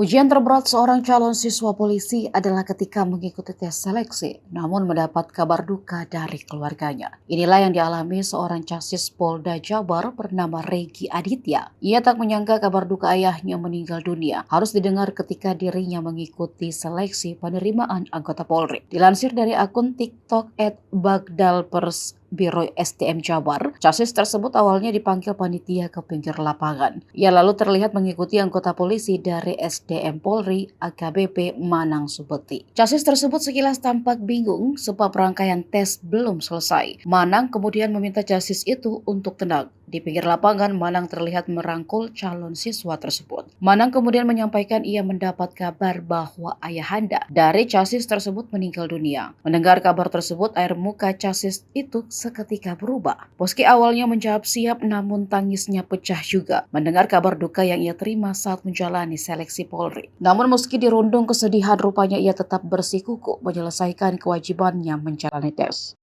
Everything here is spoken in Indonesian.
Ujian terberat seorang calon siswa polisi adalah ketika mengikuti tes seleksi, namun mendapat kabar duka dari keluarganya. Inilah yang dialami seorang casis Polda Jabar bernama Regi Aditya. Ia tak menyangka kabar duka ayahnya meninggal dunia harus didengar ketika dirinya mengikuti seleksi penerimaan anggota Polri. Dilansir dari akun TikTok @bagdalpers Biro SDM Jabar, casis tersebut awalnya dipanggil panitia ke pinggir lapangan. Ia lalu terlihat mengikuti anggota polisi dari SDM Polri AKBP Manang Subeti. Casis tersebut sekilas tampak bingung sebab rangkaian tes belum selesai. Manang kemudian meminta casis itu untuk tenang. Di pinggir lapangan, Manang terlihat merangkul calon siswa tersebut. Manang kemudian menyampaikan ia mendapat kabar bahwa ayahanda dari casis tersebut meninggal dunia. Mendengar kabar tersebut, air muka casis itu seketika berubah. Meski awalnya menjawab siap, namun tangisnya pecah juga mendengar kabar duka yang ia terima saat menjalani seleksi Polri. Namun meski dirundung kesedihan, rupanya ia tetap bersikukuh menyelesaikan kewajibannya menjalani tes.